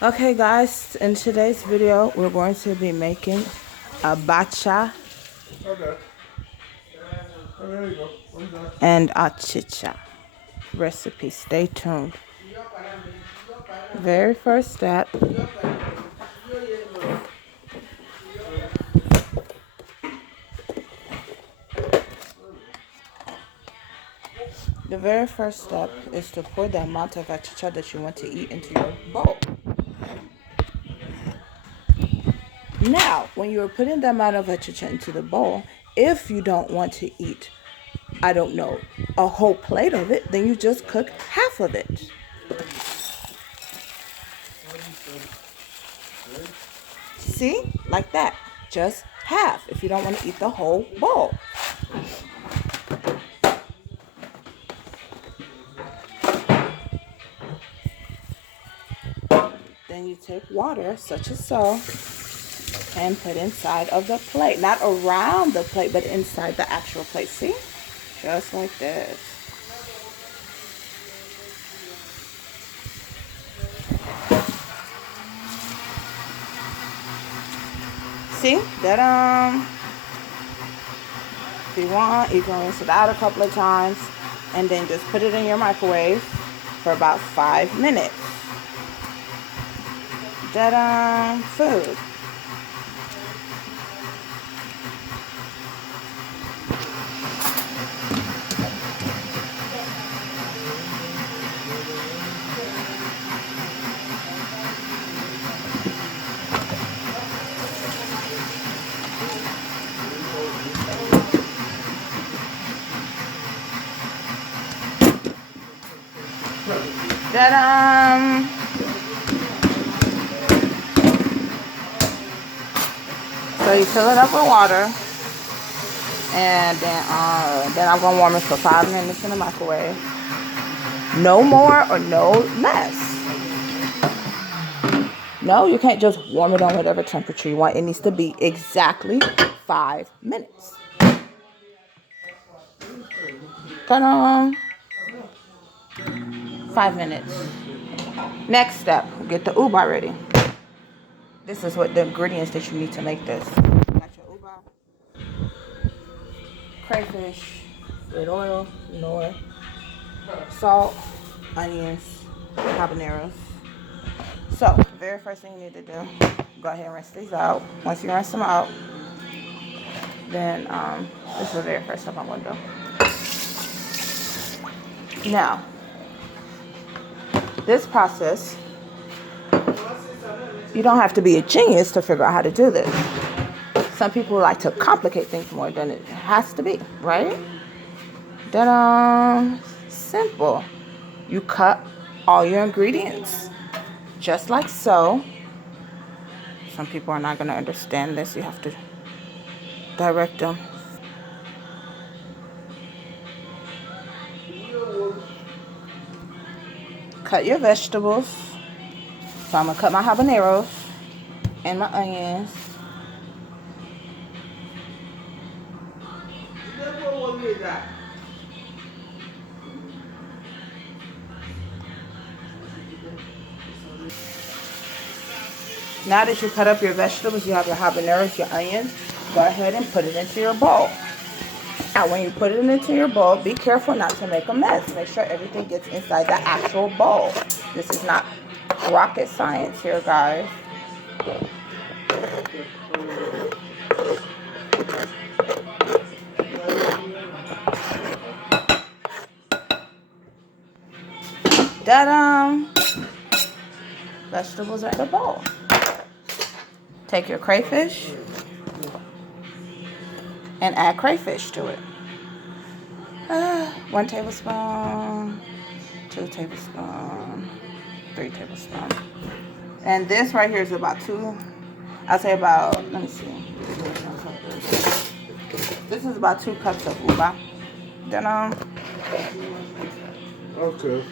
Okay guys, in today's video we're going to be making Abacha and Achicha recipe. Stay tuned. Very first step, is to pour the amount of Achicha that you want to eat into your bowl. Now, when you're putting the amount of Achicha into the bowl, if you don't want to eat, I don't know, a whole plate of it, then you just cook half of it. See? Like that. Just half if you don't want to eat the whole bowl. Then you take water, such as so, and put inside of the plate. Not around the plate, but inside the actual plate. See? Just like this. See? That, if you want, you can rinse it out a couple of times and then just put it in your microwave for about 5 minutes. That, food. That, so you fill it up with water, and then I'm gonna warm it for 5 minutes in the microwave. No more or no less. No, you can't just warm it on whatever temperature you want. It needs to be exactly 5 minutes. Ta-da! 5 minutes. Next step, get the uba ready. This is what the ingredients that you need to make this. Got your uba, crayfish, red oil, nor, salt, onions, habaneros. So, the very first thing you need to do, go ahead and rinse these out. Once you rinse them out, then this is the very first step I'm going to do. Now, this process, you don't have to be a genius to figure out how to do this. Some people like to complicate things more than it has to be, right? Then, simple. You cut all your ingredients, just like so. Some people are not going to understand this. You have to direct them. Cut your vegetables. So I'm going to cut my habaneros and my onions. Now that you cut up your vegetables, you have your habaneros, your onions, go ahead and put it into your bowl. Now when you put it into your bowl, be careful not to make a mess. Make sure everything gets inside the actual bowl. This is not rocket science here, guys. That vegetables are in the bowl. Take your crayfish and add crayfish to it. 1 tablespoon, 2 tablespoons, 3 tablespoons. And this right here is about 2, I'll say about, let me see. This is about 2 cups of uba. Then, okay.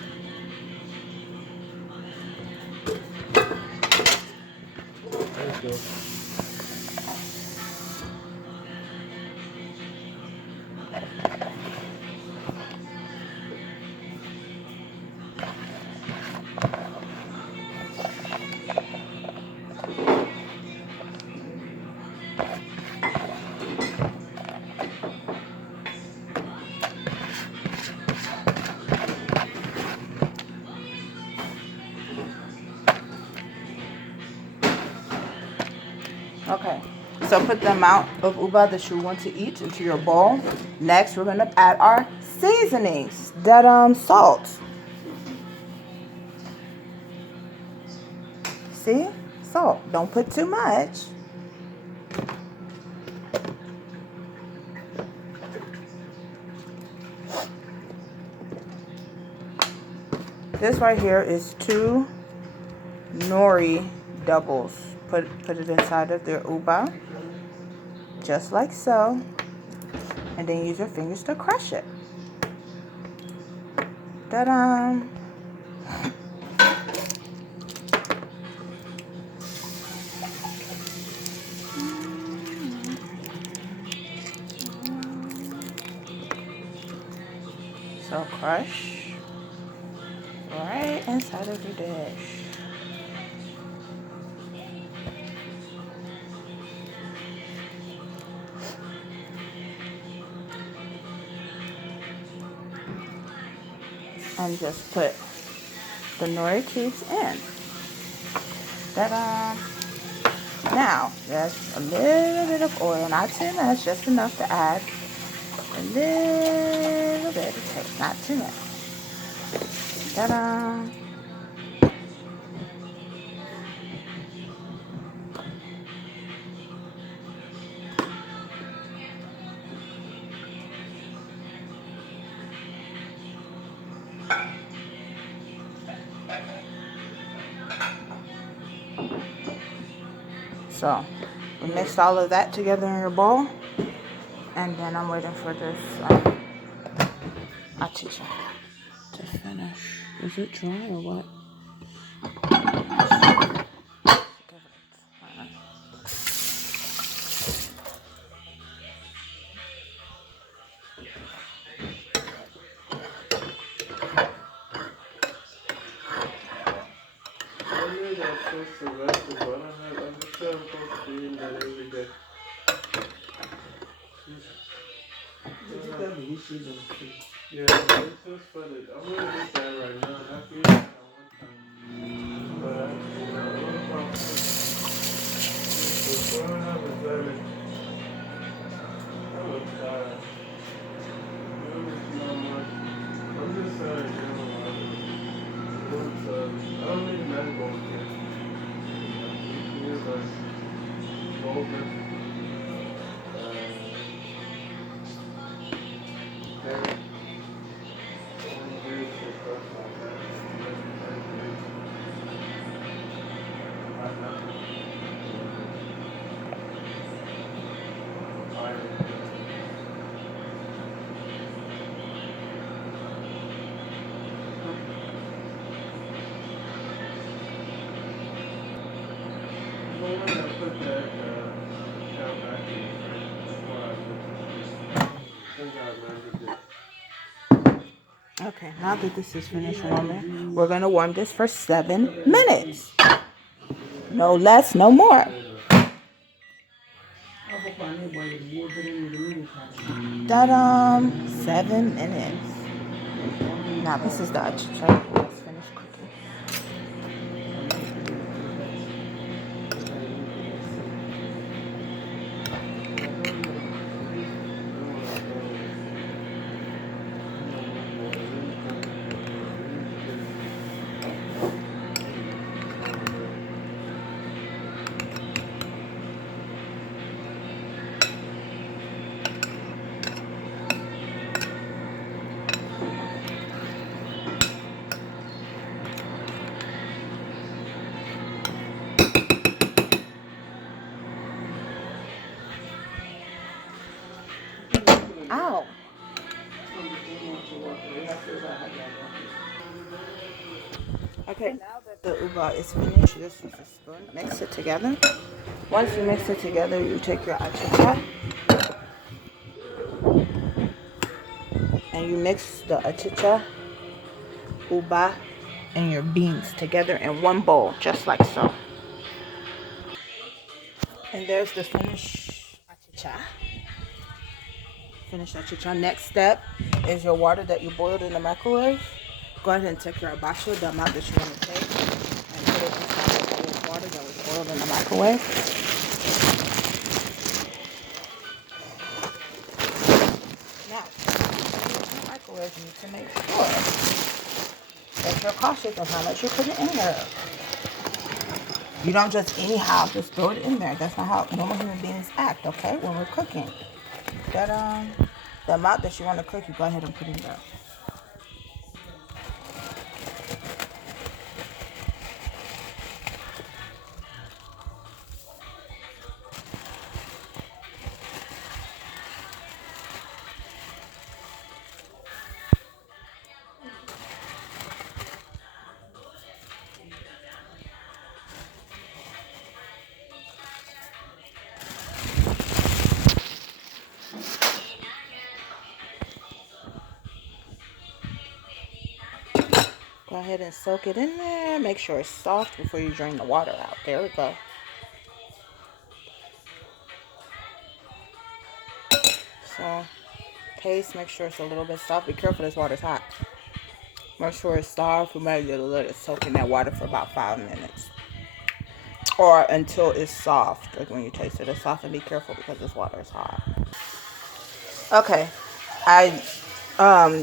Thank you. Okay, so put the amount of uba that you want to eat into your bowl. Next, we're going to add our seasonings. That salt. See? Salt. Don't put too much. This right here is 2 nori doubles. Put it inside of their uba, just like so, and then use your fingers to crush it. Ta-da! So crush right inside of your dish. And just put the nori cubes in. Ta-da! Now, there's a little bit of oil, not too much, just enough to add a little bit of taste, not too much. Ta-da! So, we mixed all of that together in your bowl. And then I'm waiting for this achicha to finish. Is it dry or what? Yeah, it's just funny. I'm gonna get that right now. I feel like I want to, but I, you know, I don't know. So what happens later? I'm tired. I'm just saying, you know, I don't need that gold yet. Here's like golden. Okay, now that this is finished warming, we're going to warm this for 7 minutes. No less, no more. Ta-da! 7 minutes. Now this is the achicha. Let's finish cooking. Ow. Okay, now that the uba is finished, just use a spoon, mix it together. Once you mix it together, you take your achicha and you mix the achicha, uba, and your beans together in one bowl, just like so. And there's the finished achicha. Finished achicha. Next step is your water that you boiled in the microwave. Go ahead and take your abacha, the amount that you want to take, and put it inside of the water that was boiled in the microwave. You need to make sure that you're cautious of how much you're putting in there. You don't just anyhow just throw it in there. That's not how normal human beings act, okay? When we're cooking. That the amount that you want to cook, you go ahead and put in there. Go ahead and soak it in there. Make sure it's soft before you drain the water out. There we go. So, taste, make sure it's a little bit soft. Be careful, this water's hot. Make sure it's soft. We might let it soak in that water for about 5 minutes. Or until it's soft. Like when you taste it, it's soft, and be careful because this water is hot. Okay. I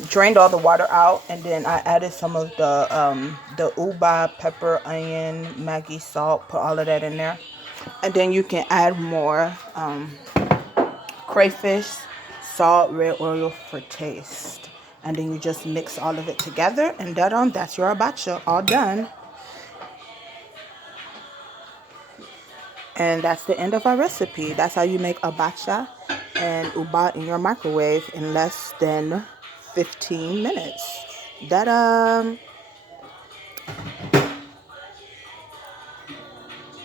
drained all the water out, and then I added some of the uba, pepper, onion, Maggi, salt, put all of that in there. And then you can add more crayfish, salt, red oil for taste. And then you just mix all of it together, and that's your abacha all done. And that's the end of our recipe. That's how you make abacha and uba in your microwave in less than 15 minutes. Ta-da!